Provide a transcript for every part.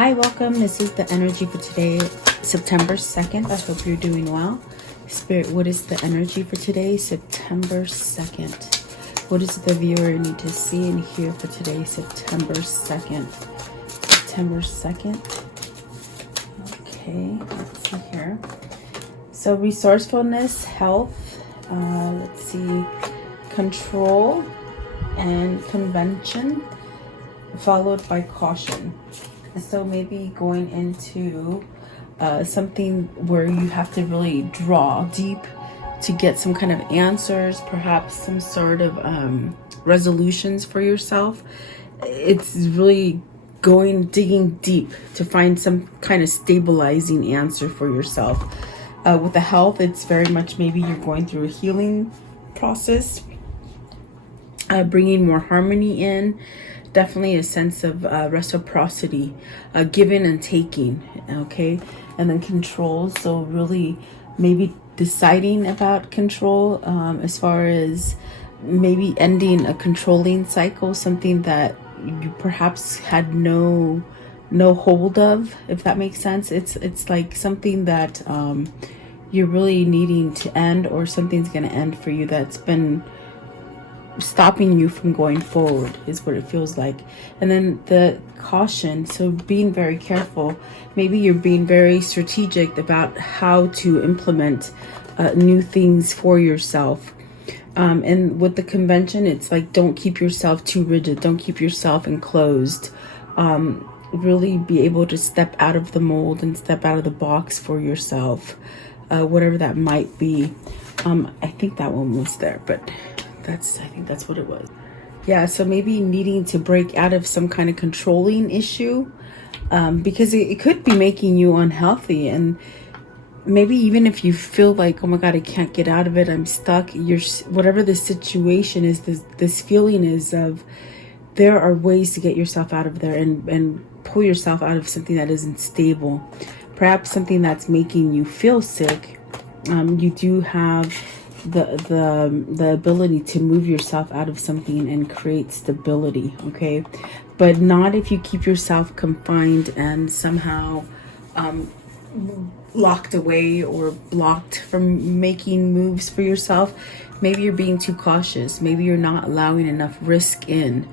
Hi, welcome. This is the energy for today, September 2nd. I hope you're doing well. Spirit, what is the energy for today, September 2nd? What does the viewer need to see and hear for today, September 2nd? September 2nd. Okay, let's see here. So resourcefulness, health, let's see, control and convention, followed by caution. So maybe going into something where you have to really draw deep to get some kind of answers, perhaps some sort of resolutions for yourself. It's really digging deep to find some kind of stabilizing answer for yourself. With the health, it's very much maybe you're going through a healing process, bringing more harmony in. Definitely a sense of reciprocity, giving and taking, okay? And then control, so really maybe deciding about control, as far as maybe ending a controlling cycle, something that you perhaps had no hold of, if that makes sense. It's like something that you're really needing to end, or something's going to end for you that's been stopping you from going forward, is what it feels like. And then the caution, so being very careful. Maybe you're being very strategic about how to implement new things for yourself. And with the convention, it's like, don't keep yourself too rigid, don't keep yourself enclosed. Really be able to step out of the mold and step out of the box for yourself, whatever that might be. I think that one was there, but I think that's what it was. Yeah, so maybe needing to break out of some kind of controlling issue, because it could be making you unhealthy. And maybe even if you feel like, oh my God, I can't get out of it, I'm stuck, whatever the situation is, this feeling is of, there are ways to get yourself out of there and pull yourself out of something that isn't stable, perhaps something that's making you feel sick. You do have the ability to move yourself out of something and create stability, okay? But not if you keep yourself confined and somehow locked away or blocked from making moves for yourself. Maybe you're being too cautious. Maybe you're not allowing enough risk in.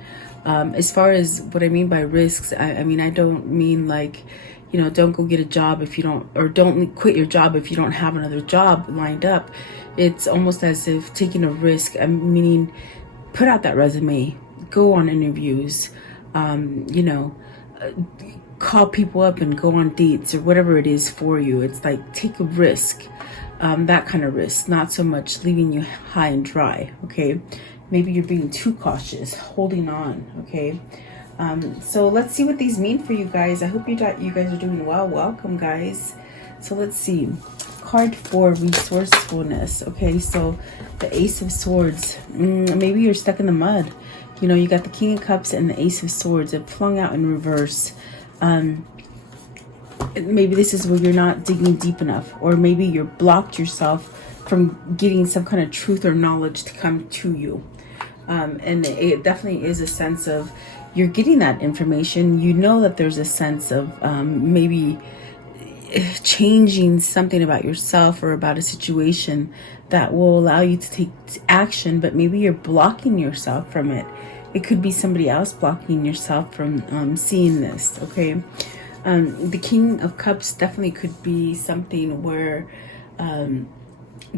As far as what I mean by risks, I mean, I don't mean like, don't go get a job if you don't, or don't quit your job if you don't have another job lined up. It's almost as if taking a risk, meaning put out that resume, go on interviews, call people up and go on dates or whatever it is for you. It's like, take a risk, that kind of risk, not so much leaving you high and dry, okay? Maybe you're being too cautious, holding on, okay? So let's see what these mean for you guys. I hope you guys are doing well. Welcome, guys. So let's see. Card for resourcefulness. Okay, so the Ace of Swords. Maybe you're stuck in the mud. You got the King of Cups and the Ace of Swords. It flung out in reverse. Maybe this is where you're not digging deep enough, or maybe you're blocked yourself from getting some kind of truth or knowledge to come to you. And it definitely is a sense of, you're getting that information. That there's a sense of maybe changing something about yourself or about a situation that will allow you to take action, but maybe you're blocking yourself from it. It could be somebody else blocking yourself from seeing this, okay? The King of Cups definitely could be something where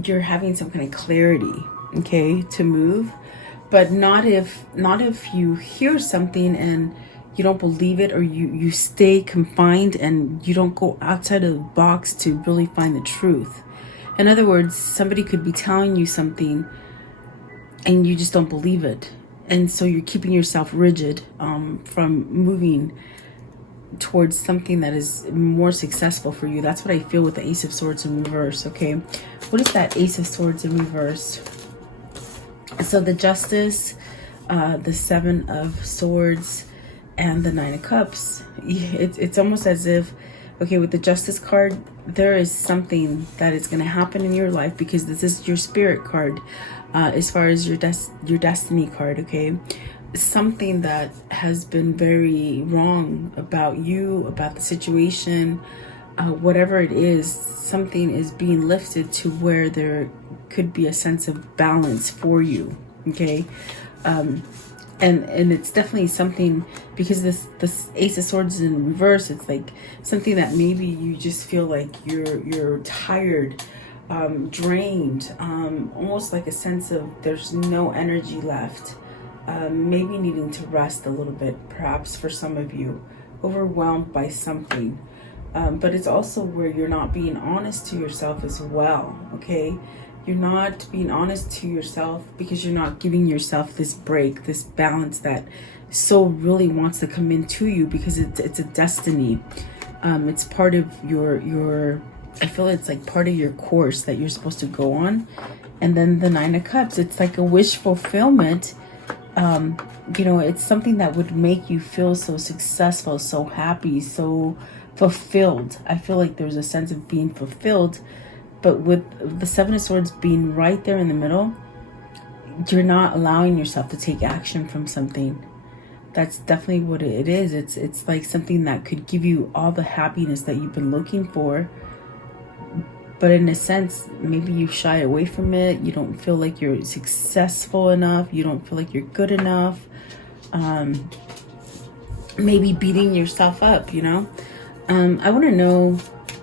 you're having some kind of clarity, okay, to move. But not if you hear something and you don't believe it, or you stay confined and you don't go outside of the box to really find the truth. In other words, somebody could be telling you something and you just don't believe it. And so you're keeping yourself rigid from moving towards something that is more successful for you. That's what I feel with the Ace of Swords in reverse, okay? What is that Ace of Swords in reverse? So the Justice, the Seven of Swords, and the Nine of Cups. It's almost as if, okay, with the Justice card, there is something that is going to happen in your life, because this is your Spirit card, as far as your destiny card, okay? something that has been very wrong about you, about the situation, whatever it is, something is being lifted to where there could be a sense of balance for you. Okay. And it's definitely something, because this Ace of Swords is in reverse. It's like something that maybe you just feel like you're tired, drained, almost like a sense of there's no energy left, maybe needing to rest a little bit, perhaps for some of you, overwhelmed by something. But it's also where you're not being honest to yourself as well. Okay. You're not being honest to yourself because you're not giving yourself this break, this balance that so really wants to come into you, because it's a destiny. It's part of your I feel it's like part of your course that you're supposed to go on. And then the Nine of Cups, it's like a wish fulfillment. You know, it's something that would make you feel so successful, so happy, so fulfilled. I feel like there's a sense of being fulfilled. But with the Seven of Swords being right there in the middle, you're not allowing yourself to take action from something. That's definitely what it is. It's like something that could give you all the happiness that you've been looking for. But in a sense, maybe you shy away from it. You don't feel like you're successful enough. You don't feel like you're good enough. Maybe beating yourself up, you know. I want to know,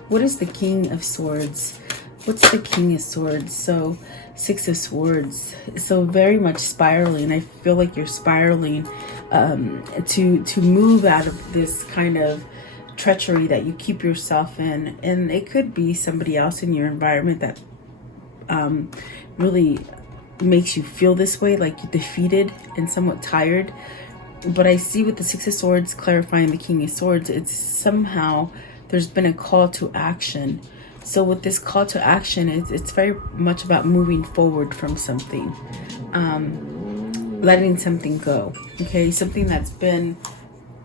what is the King of Swords? What's the King of Swords? So Six of Swords. So very much spiraling. I feel like you're spiraling to move out of this kind of treachery that you keep yourself in. And it could be somebody else in your environment that really makes you feel this way, like you're defeated and somewhat tired. But I see with the Six of Swords clarifying the King of Swords, it's somehow there's been a call to action. So with this call to action, it's very much about moving forward from something, letting something go. Okay, something that's been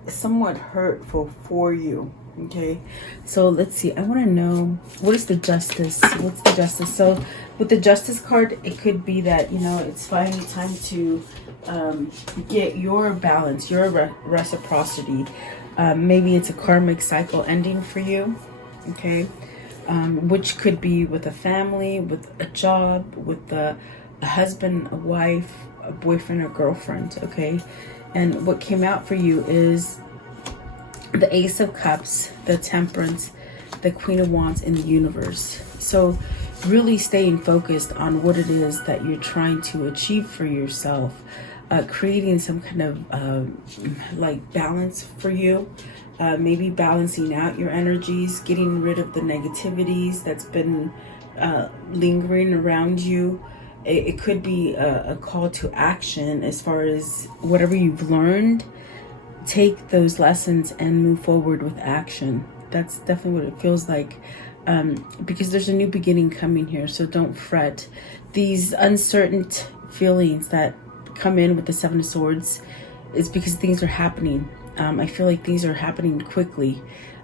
somewhat hurtful for you. Okay, so let's see. I want to know, what is the Justice? What's the Justice? So with the Justice card, it could be that, you know, it's finally time to get your balance, your reciprocity. Maybe it's a karmic cycle ending for you. Okay. Which could be with a family, with a job, with a husband, a wife, a boyfriend, or girlfriend. Okay. And what came out for you is the Ace of Cups, the Temperance, the Queen of Wands, in the Universe. So really staying focused on what it is that you're trying to achieve for yourself, creating some kind of like balance for you. Maybe balancing out your energies, getting rid of the negativities that's been lingering around you. It could be a call to action as far as whatever you've learned. Take those lessons and move forward with action. That's definitely what it feels like, because there's a new beginning coming here. So don't fret. These uncertain feelings that come in with the Seven of Swords is because things are happening. I feel like things are happening quickly,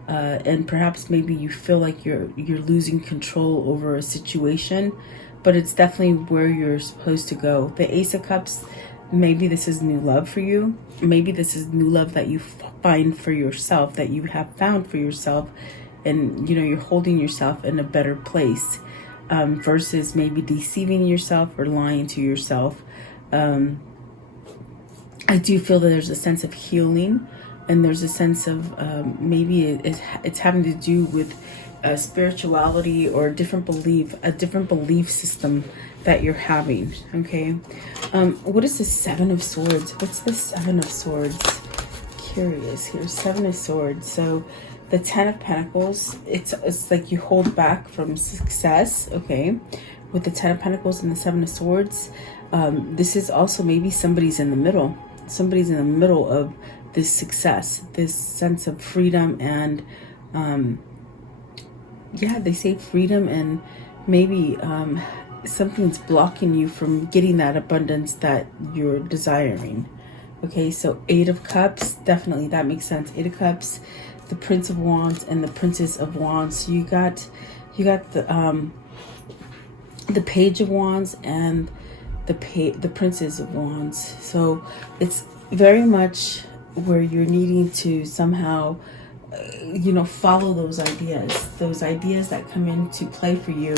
and perhaps maybe you feel like you're losing control over a situation, but it's definitely where you're supposed to go. The Ace of Cups, maybe this is new love for you. Maybe this is new love that you find for yourself, that you have found for yourself, and you know, you're holding yourself in a better place, versus maybe deceiving yourself or lying to yourself. I do feel that there's a sense of healing, and there's a sense of maybe it's having to do with spirituality or a different belief system that you're having. Okay, what is the Seven of Swords? What's the Seven of Swords? Curious here. Seven of Swords. So the Ten of Pentacles. It's like you hold back from success. Okay, with the Ten of Pentacles and the Seven of Swords. This is also maybe somebody's in the middle. Somebody's in the middle of this success, this sense of freedom, and yeah, they say freedom, and maybe something's blocking you from getting that abundance that you're desiring. Okay, so Eight of Cups, definitely that makes sense. Eight of Cups, the Prince of Wands, and the Princess of Wands. So you got the Page of Wands and the Princess of Wands. So it's very much where you're needing to somehow, follow those ideas that come into play for you.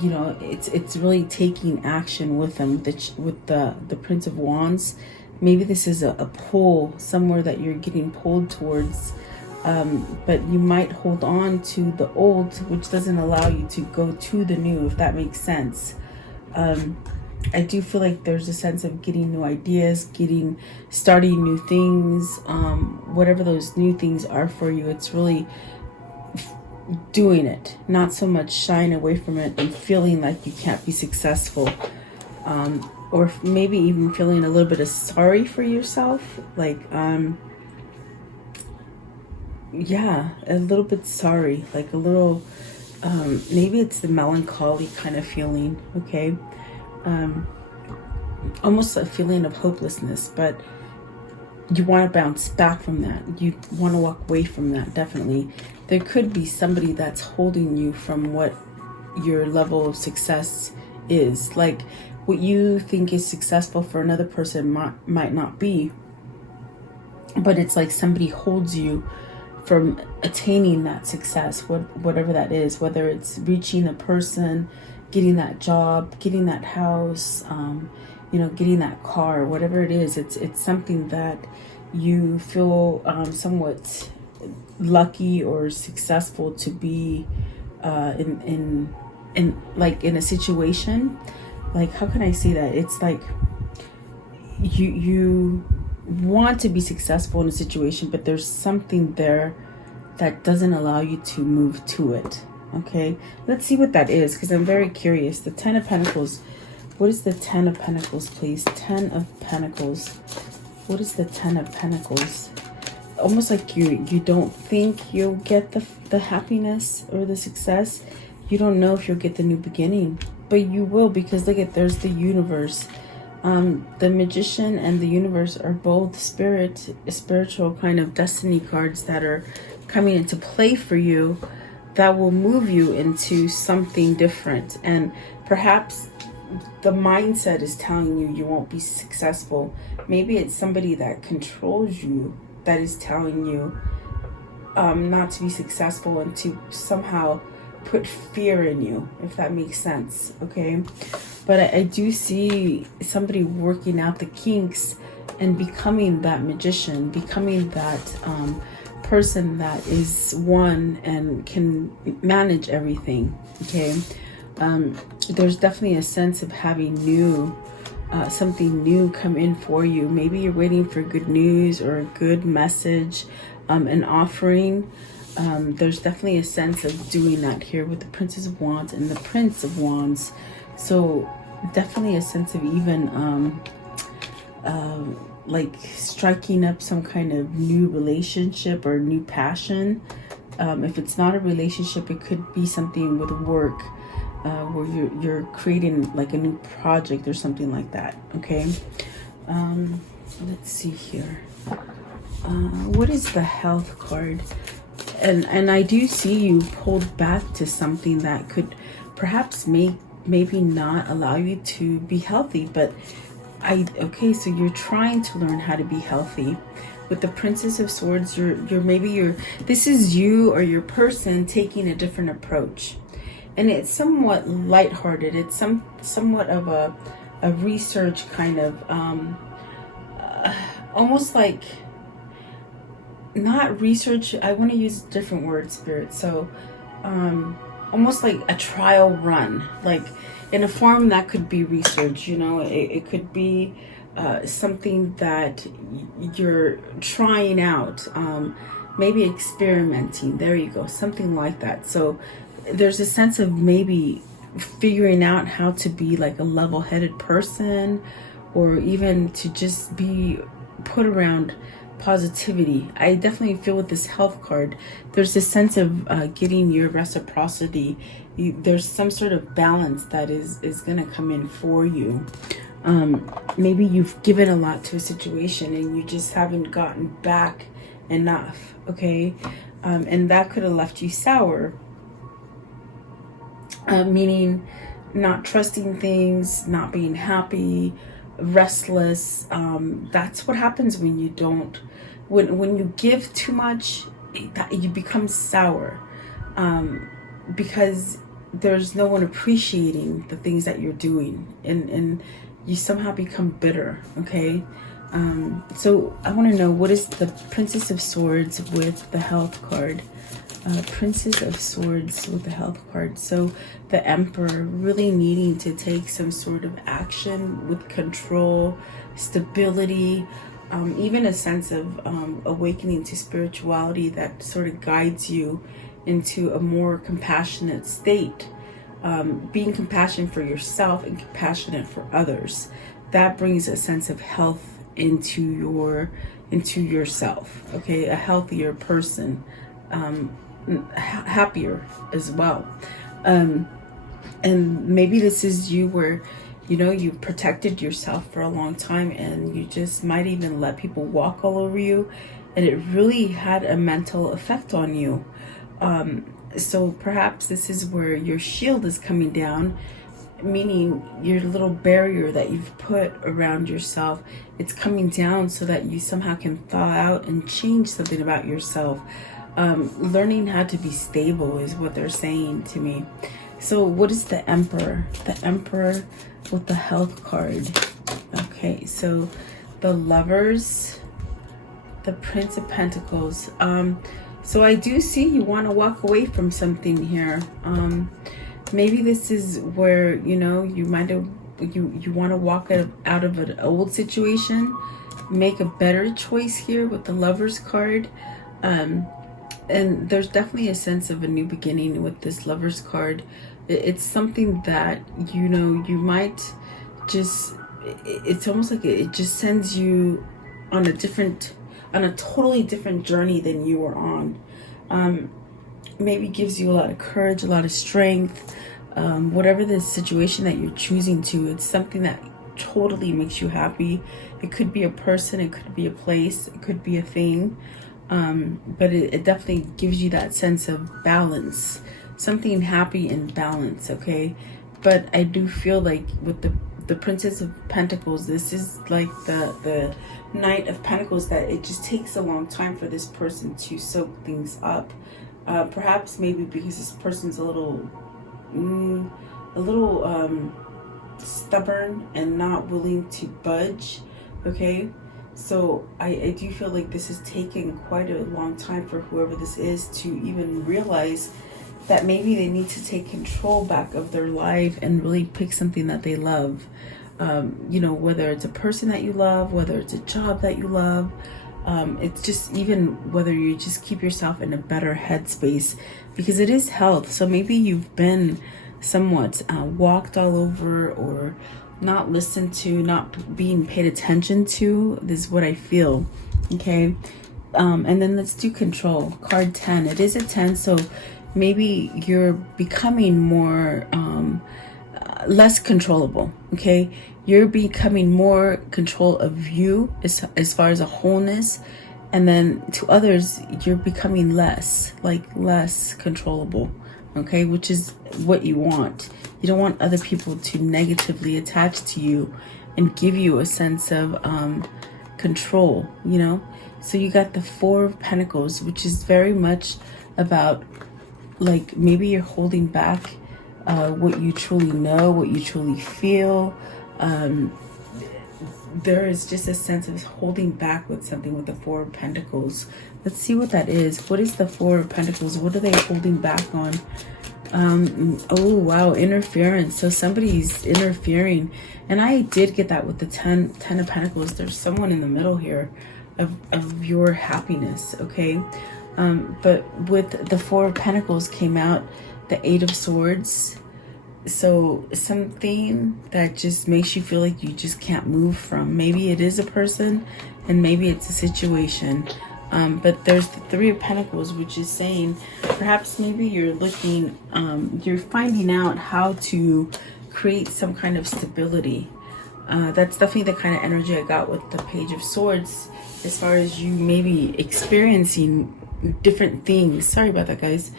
It's really taking action with them, with the Prince of Wands. Maybe this is a pull somewhere that you're getting pulled towards, but you might hold on to the old, which doesn't allow you to go to the new, if that makes sense. I do feel like there's a sense of getting new ideas, starting new things, whatever those new things are for you. It's really doing it, not so much shying away from it and feeling like you can't be successful, or maybe even feeling a little bit of sorry for yourself, like yeah, a little bit sorry, like a little, maybe it's the melancholy kind of feeling, okay? Almost a feeling of hopelessness, but you want to bounce back from that. You want to walk away from that, definitely. There could be somebody that's holding you from what your level of success is. Like, what you think is successful for another person might not be. But it's like somebody holds you from attaining that success, whatever that is, whether it's reaching a person, getting that job, getting that house, getting that car, whatever it is. It's something that you feel somewhat lucky or successful to be in a situation. Like, how can I say that? It's like you want to be successful in a situation, but there's something there that doesn't allow you to move to it. Okay, let's see what that is, because I'm very curious. The Ten of Pentacles. What is the Ten of Pentacles, please? Ten of Pentacles. What is the Ten of Pentacles? Almost like you don't think you'll get the happiness or the success. You don't know if you'll get the new beginning, but you will, because look at, there's the universe. The Magician and the universe are both spiritual kind of destiny cards that are coming into play for you, that will move you into something different. And perhaps the mindset is telling you won't be successful. Maybe it's somebody that controls you that is telling you not to be successful, and to somehow put fear in you, if that makes sense. Okay, but I do see somebody working out the kinks and becoming that magician, becoming that person that is one and can manage everything. Okay, there's definitely a sense of having something new come in for you. Maybe you're waiting for good news or a good message, an offering. There's definitely a sense of doing that here with the Princess of Wands and the Prince of Wands. So definitely a sense of even like striking up some kind of new relationship or new passion. If it's not a relationship, it could be something with work, where you're creating like a new project or something like that. Okay, let's see here. What is the Health card? And I do see you pulled back to something that could perhaps maybe not allow you to be healthy, but okay, so you're trying to learn how to be healthy. With the Princess of Swords, this is you or your person taking a different approach. And it's somewhat lighthearted. It's somewhat of a research kind of, almost like, not research, I want to use a different word, Spirit. So almost like a trial run, like in a form that could be research. It could be something that you're trying out, maybe experimenting. There you go, something like that. So there's a sense of maybe figuring out how to be like a level-headed person, or even to just be put around positivity. I definitely feel with this Health card, there's a sense of getting your reciprocity. There's some sort of balance that is going to come in for you. Maybe you've given a lot to a situation and you just haven't gotten back enough. Okay, and that could have left you sour. Meaning not trusting things, not being happy, restless. That's what happens when you don't, when you give too much, you become sour, because there's no one appreciating the things that you're doing, and you somehow become bitter. Okay. So I want to know, what is the Princess of Swords with the Health card? Princess of Swords with the Health card. So the Emperor, really needing to take some sort of action with control, stability, even a sense of awakening to spirituality that sort of guides you into a more compassionate state. Being compassionate for yourself and compassionate for others. That brings a sense of health into yourself. Okay, a healthier person, happier as well. And maybe this is you, where you've protected yourself for a long time, and you just might even let people walk all over you, and it really had a mental effect on you. So perhaps this is where your shield is coming down, meaning your little barrier that you've put around yourself, it's coming down so that you somehow can thaw out and change something about yourself. Learning how to be stable is what they're saying to me. So what is the Emperor? The Emperor with the Health card. Okay, so the Lovers, the Prince of Pentacles. So I do see you want to walk away from something here. Maybe this is where, you might have, you want to walk out of an old situation, make a better choice here with the Lovers card. And there's definitely a sense of a new beginning with this Lovers card. It's something that, you might just, it's almost like it just sends you on a totally different journey than you were on. Maybe gives you a lot of courage, a lot of strength. Whatever the situation that you're choosing to, it's something that totally makes you happy. It could be a person, it could be a place, it could be a thing. But it definitely gives you that sense of balance, something happy and balance. Okay. But I do feel like with the Princess of Pentacles, this is like the Knight of Pentacles, that it just takes a long time for this person to soak things up. Perhaps maybe because this person's a little stubborn and not willing to budge. Okay. So I do feel like this is taking quite a long time for whoever this is to even realize that maybe they need to take control back of their life and really pick something that they love. Whether it's a person that you love, whether it's a job that you love, it's just even whether you just keep yourself in a better headspace, because it is health. So maybe you've been somewhat walked all over, or not listened to, not being paid attention to. This is what I feel. Okay. And then let's do Control. Card 10. It is a 10, so maybe you're becoming more less controllable. Okay, you're becoming more control of you as far as a wholeness, and then to others you're becoming less controllable. Okay, which is what you want. You don't want other people to negatively attach to you and give you a sense of control. So you got the Four of Pentacles, which is very much about, like, maybe you're holding back what you truly know, what you truly feel. There is just a sense of holding back with something with the Four of Pentacles. Let's see what that is. What is the Four of Pentacles? What are they holding back on? Oh wow, interference. So somebody's interfering, and I did get that with the 10 of Pentacles. There's someone in the middle here of your happiness. Okay. But with the Four of Pentacles came out the Eight of Swords. So something that just makes you feel like you just can't move from. Maybe it is a person, and maybe it's a situation. But there's the Three of Pentacles, which is saying perhaps maybe you're looking, you're finding out how to create some kind of stability. That's definitely the kind of energy I got with the Page of Swords, as far as you maybe experiencing different things. Sorry about that, guys.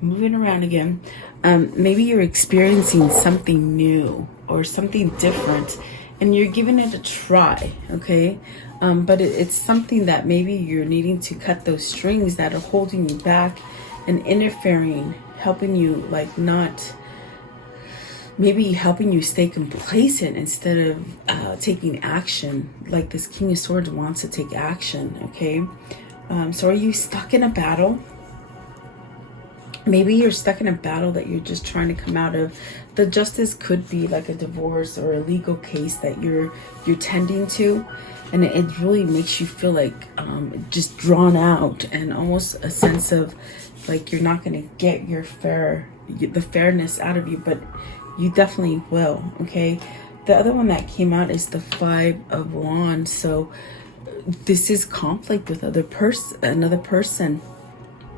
Moving around again. Maybe you're experiencing something new or something different, and you're giving it a try, okay? But it's something that maybe you're needing to cut those strings that are holding you back and interfering, helping you like not, maybe helping you stay complacent instead of taking action. Like this King of Swords wants to take action, okay? So are you stuck in a battle? Maybe you're stuck in a battle that you're just trying to come out of. The Justice could be like a divorce or a legal case that you're tending to, and it really makes you feel like just drawn out and almost a sense of like you're not going to get your the fairness out of you, but you definitely will, okay? The other one that came out is the Five of Wands. So this is conflict with another person.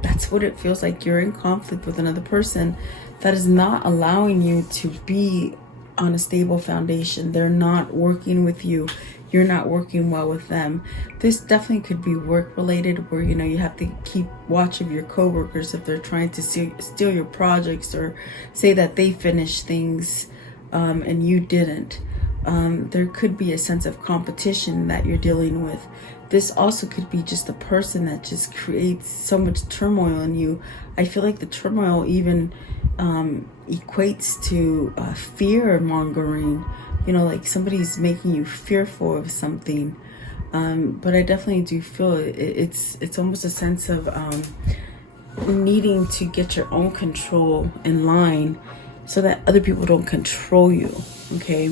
That's what it feels like. You're in conflict with another person that is not allowing you to be on a stable foundation. They're not working with you. You're not working well with them. This definitely could be work related, where, you know, you have to keep watch of your coworkers if they're trying to steal your projects or say that they finished things and you didn't. There could be a sense of competition that you're dealing with. This also could be just a person that just creates so much turmoil in you. I feel like the turmoil even equates to fear mongering. You know, like somebody's making you fearful of something. But I definitely do feel it's almost a sense of needing to get your own control in line so that other people don't control you, okay?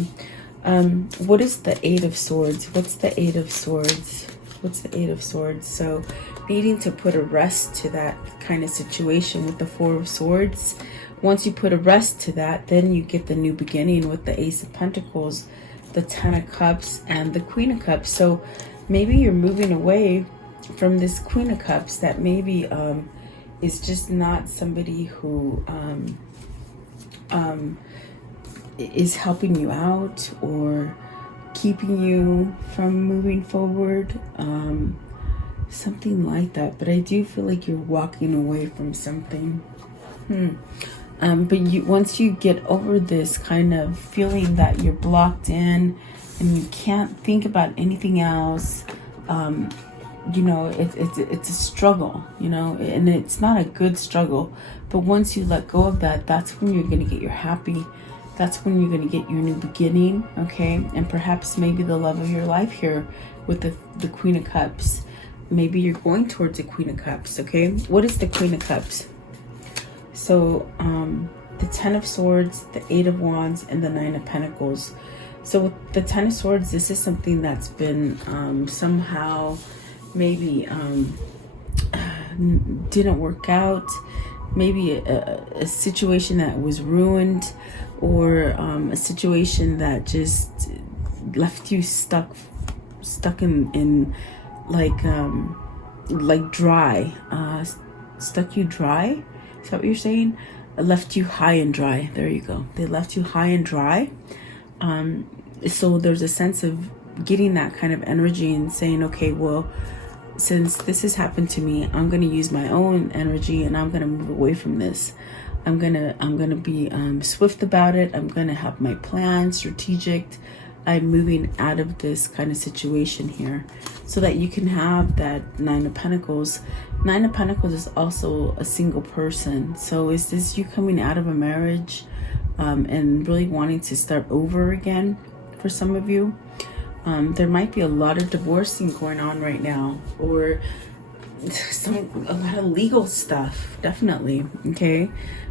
What is the Eight of Swords? What's the Eight of Swords? What's the Eight of Swords? So needing to put a rest to that kind of situation with the Four of Swords. Once you put a rest to that, then you get the new beginning with the Ace of Pentacles, the Ten of Cups, and the Queen of Cups. So maybe you're moving away from this Queen of Cups that maybe is just not somebody who is helping you out or keeping you from moving forward, something like that. But I do feel like you're walking away from something. But once you get over this kind of feeling that you're blocked in and you can't think about anything else, you know, it's a struggle, you know, and it's not a good struggle. But once you let go of that, that's when you're going to get your happy. That's when you're going to get your new beginning, okay? And perhaps maybe the love of your life here with the Queen of Cups. Maybe you're going towards the Queen of Cups, okay? What is the Queen of Cups? So the Ten of Swords, the Eight of Wands, and the Nine of Pentacles. So with the Ten of Swords, this is something that's been somehow maybe didn't work out. Maybe a situation that was ruined, or a situation that just left you stuck in like dry, stuck you dry. Is that what you're saying? Left you high and dry. There you go. They left you high and dry. So there's a sense of getting that kind of energy and saying, okay, well, since this has happened to me, I'm going to use my own energy and I'm going to move away from this. I'm going to be swift about it. I'm going to have my plan strategic. I'm moving out of this kind of situation here so that you can have that Nine of Pentacles. Nine of Pentacles is also a single person. So is this you coming out of a marriage and really wanting to start over again for some of you? There might be a lot of divorcing going on right now, or a lot of legal stuff, definitely, okay?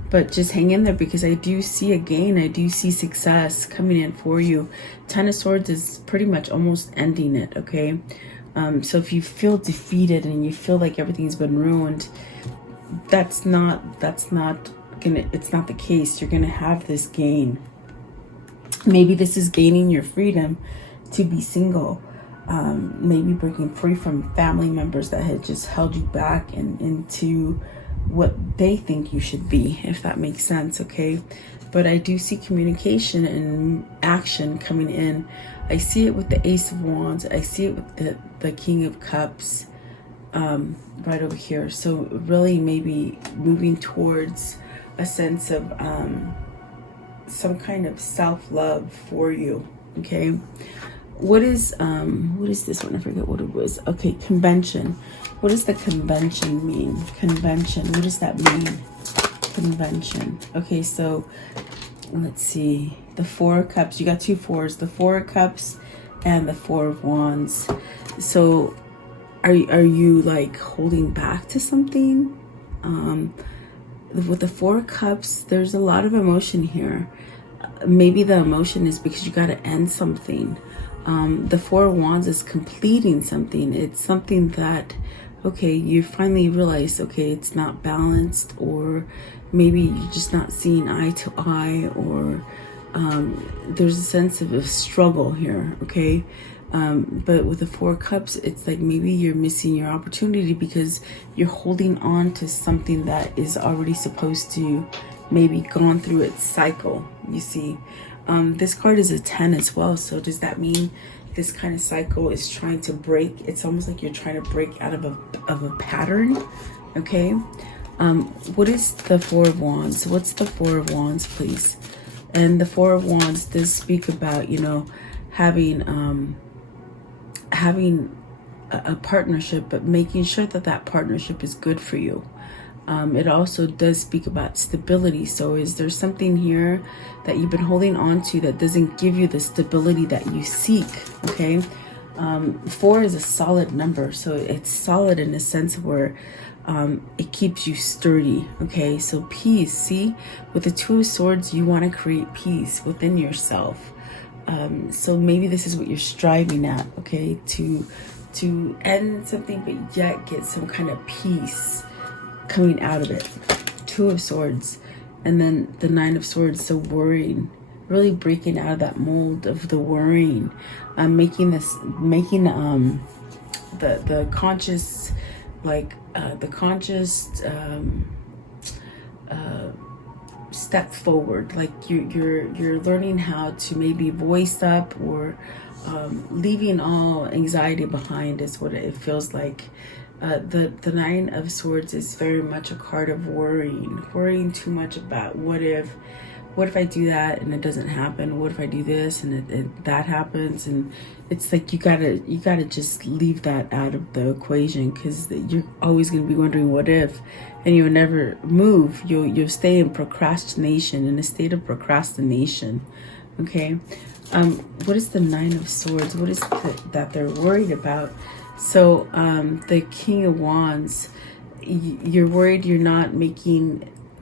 But just hang in there, because I do see a gain. I do see success coming in for you. Ten of Swords is pretty much almost ending it, okay? So if you feel defeated and you feel like everything's been ruined, it's not the case. You're gonna have this gain. Maybe this is gaining your freedom to be single. Maybe breaking free from family members that had just held you back and into what they think you should be, if that makes sense, okay? But I do see communication and action coming in. I see it with the Ace of Wands. I see it with the King of Cups right over here. So really maybe moving towards a sense of some kind of self-love for you, Okay, what is this one? I forget what it was. Okay, convention. What does the convention mean? Convention, what does that mean? Convention. Okay, so let's see, the Four of Cups. You got two fours, the Four of Cups and the Four of Wands. So are you like holding back to something? With the Four of Cups, there's a lot of emotion here. Maybe the emotion is because you got to end something. The Four of Wands is completing something. It's something that, okay, you finally realize, okay, it's not balanced, or maybe you're just not seeing eye to eye, or there's a sense of a struggle here, okay? But with the Four of Cups, it's like maybe you're missing your opportunity because you're holding on to something that is already supposed to maybe gone through its cycle, you see. This card is a 10 as well, so does that mean this kind of cycle is trying to break? It's almost like you're trying to break out of a pattern, okay? What is the Four of Wands? What's the Four of Wands, please? And the Four of Wands does speak about, you know, having a partnership, but making sure that that partnership is good for you. It also does speak about stability. So is there something here that you've been holding on to that doesn't give you the stability that you seek? Okay. 4 is a solid number, so it's solid in a sense where it keeps you sturdy. Okay, so peace. See, with the Two of Swords, you want to create peace within yourself. So maybe this is what you're striving at, okay, to end something but yet get some kind of peace coming out of it. Two of Swords, and then the Nine of Swords. So worrying, really breaking out of that mold of the worrying, making the conscious, like the conscious step forward. Like you're learning how to maybe voice up, or leaving all anxiety behind is what it feels like. The Nine of Swords is very much a card of worrying too much about what if I do that and it doesn't happen? What if I do this and that happens? And it's like you gotta just leave that out of the equation, because you're always gonna be wondering what if, and you'll never move. You'll stay in procrastination, in a state of procrastination. Okay, what is the Nine of Swords? What is that they're worried about? So the King of Wands, you're worried you're not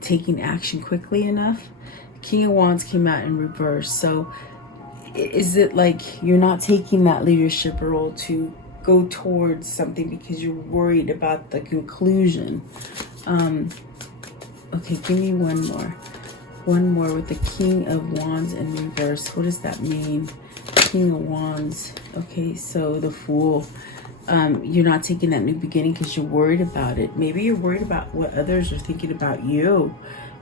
taking action quickly enough. King of Wands came out in reverse. So is it like you're not taking that leadership role to go towards something because you're worried about the conclusion? Okay, give me one more with the King of Wands in reverse. What does that mean? King of Wands. Okay, so the Fool. You're not taking that new beginning because you're worried about it. Maybe you're worried about what others are thinking about you.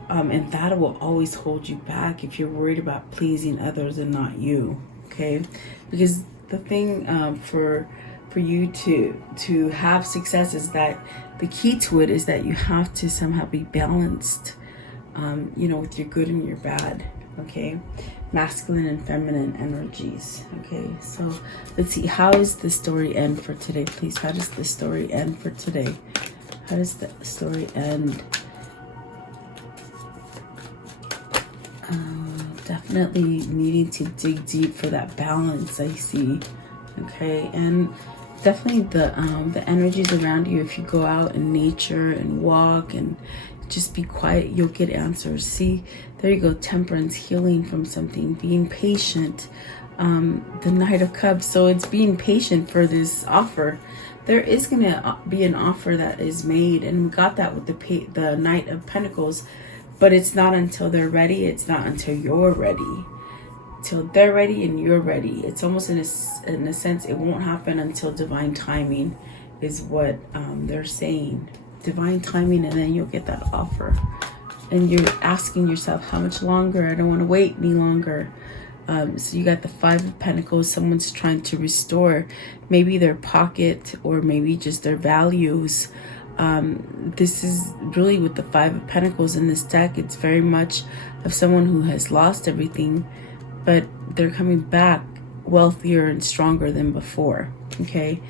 And that will always hold you back if you're worried about pleasing others and not you. Okay, because the thing for you to have success is that the key to it is that you have to somehow be balanced, you know, with your good and your bad. Okay, masculine and feminine energies. Okay, so let's see, how does the story end for today, please? How does the story end for today? How does the story end? Definitely needing to dig deep for that balance, I see. Okay, and definitely the energies around you. If you go out in nature and walk and just be quiet, you'll get answers. See, there you go. Temperance, healing from something, being patient. The Knight of Cups. So it's being patient for this offer. There is gonna be an offer that is made, and we got that with the Knight of Pentacles. But it's not until they're ready. It's not until you're ready. Till they're ready and you're ready. It's almost in a sense, it won't happen until divine timing is what they're saying. Divine timing, and then you'll get that offer. And you're asking yourself, how much longer? I don't want to wait any longer. So you got the Five of Pentacles. Someone's trying to restore maybe their pocket, or maybe just their values. This is really with the Five of Pentacles in this deck. It's very much of someone who has lost everything, but they're coming back wealthier and stronger than before. Okay.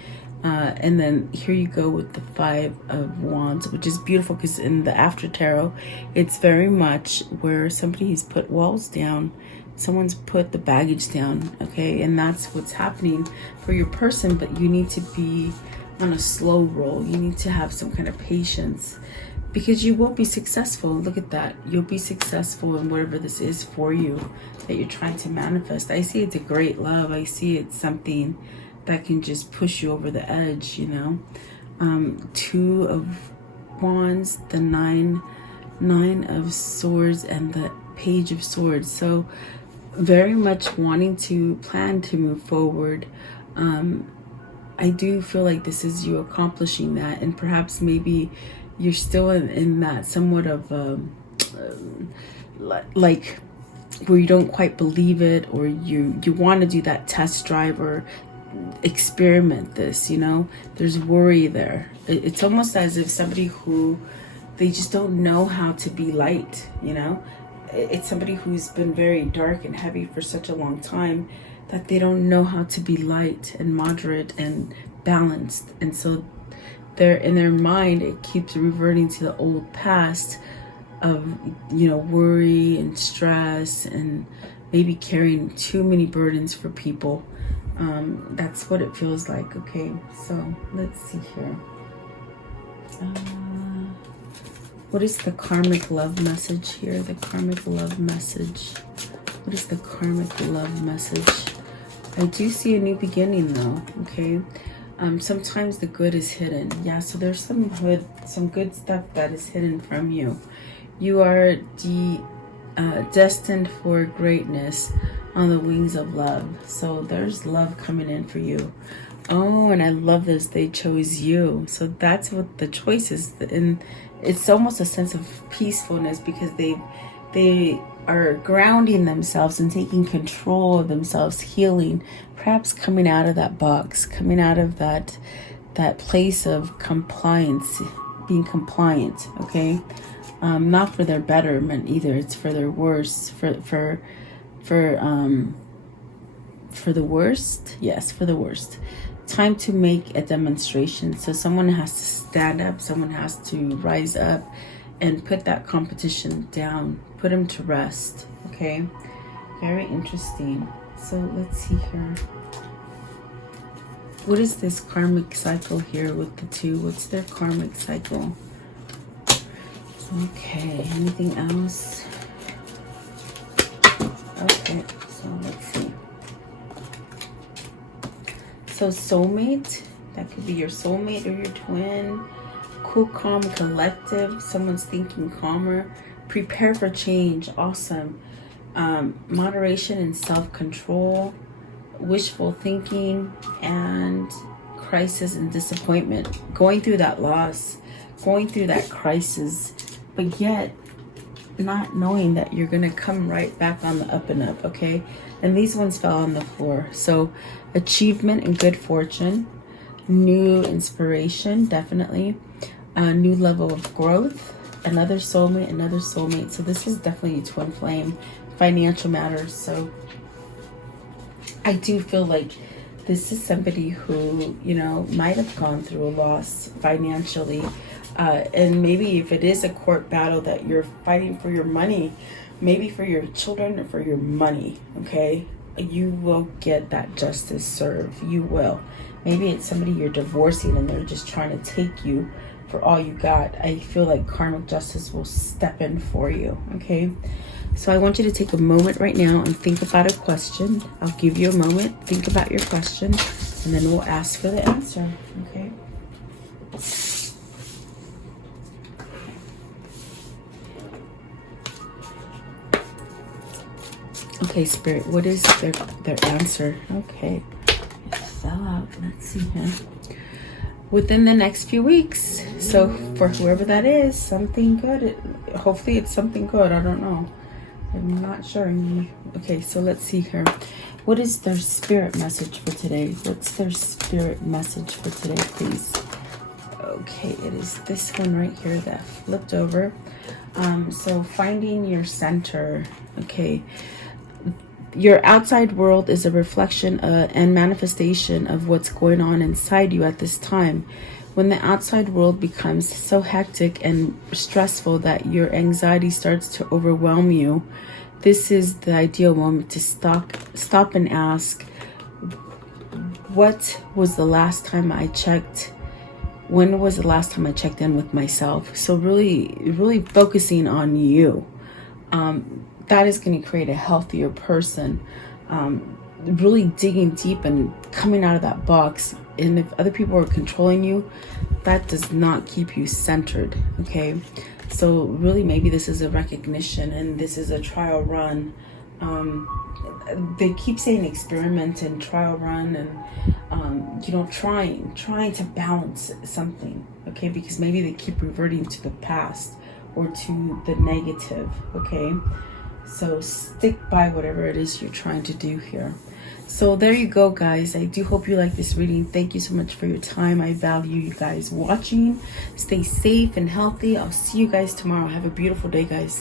And then here you go with the 5 of Wands, which is beautiful because in the after tarot, it's very much where somebody's put walls down, someone's put the baggage down, okay? And that's what's happening for your person, but you need to be on a slow roll. You need to have some kind of patience because you will be successful. Look at that. You'll be successful in whatever this is for you that you're trying to manifest. I see it's a great love. I see it's something that can just push you over the edge, you know. 2 of Wands, the nine of Swords, and the Page of Swords. So very much wanting to plan to move forward. I do feel like this is you accomplishing that, and perhaps maybe you're still in that somewhat of like where you don't quite believe it, or you want to do that test drive or experiment this, you know. There's worry there. It's almost as if somebody who they just don't know how to be light, you know. It's somebody who's been very dark and heavy for such a long time that they don't know how to be light and moderate and balanced. And so they're in their mind, it keeps reverting to the old past of, you know, worry and stress and maybe carrying too many burdens for people. That's what it feels like. Okay, so let's see here. What is the karmic love message here? The karmic love message. What is the karmic love message? I do see a new beginning though, okay? Sometimes the good is hidden. Yeah, so there's some good stuff that is hidden from you. You are destined for greatness on the wings of love. So there's love coming in for you. Oh, and I love this. They chose you. So that's what the choice is. And it's almost a sense of peacefulness because they are grounding themselves and taking control of themselves, healing, perhaps coming out of that box, coming out of that place of compliance, being compliant, okay? Not for their betterment either. It's for their worst, for the worst. Yes, for the worst. Time to make a demonstration. So someone has to stand up, someone has to rise up and put that competition down, put them to rest. Okay, very interesting. So let's see here. What is this karmic cycle here with the 2? What's their karmic cycle? Okay, anything else? Okay, so let's see. So soulmate, that could be your soulmate or your twin. Cool, calm, collective. Someone's thinking calmer. Prepare for change. Awesome. Moderation and self-control. Wishful thinking and crisis and disappointment. Going through that loss. Going through that crisis. But yet not knowing that you're going to come right back on the up and up, okay? And these ones fell on the floor. So achievement and good fortune, new inspiration, definitely, a new level of growth, another soulmate. So this is definitely a twin flame, financial matters. So I do feel like this is somebody who, you know, might have gone through a loss financially. And maybe if it is a court battle that you're fighting for your money, maybe for your children or for your money, okay, you will get that justice served. You will. Maybe it's somebody you're divorcing and they're just trying to take you for all you got. I feel like karmic justice will step in for you, okay? So I want you to take a moment right now and think about a question. I'll give you a moment. Think about your question, and then we'll ask for the answer, okay? Okay, Spirit, what is their answer? Okay, it fell out. Let's see here. Within the next few weeks. So for whoever that is, something good. Hopefully it's something good. I don't know. I'm not sure. Okay, so let's see here. What is their spirit message for today? What's their spirit message for today, please? Okay, it is this one right here that flipped over. So finding your center. Okay. Your outside world is a reflection and manifestation of what's going on inside you at this time. When the outside world becomes so hectic and stressful that your anxiety starts to overwhelm you, this is the ideal moment to stop and ask, what was the last time I checked? When was the last time I checked in with myself? So really focusing on you. That is going to create a healthier person. Really digging deep and coming out of that box. And if other people are controlling you, that does not keep you centered, okay? So really, maybe this is a recognition and this is a trial run. They keep saying experiment and trial run and, trying to balance something, okay? Because maybe they keep reverting to the past or to the negative, okay? So stick by whatever it is you're trying to do here. So there you go, guys. I do hope you like this reading. Thank you so much for your time. I value you guys watching. Stay safe and healthy. I'll see you guys tomorrow. Have a beautiful day, guys.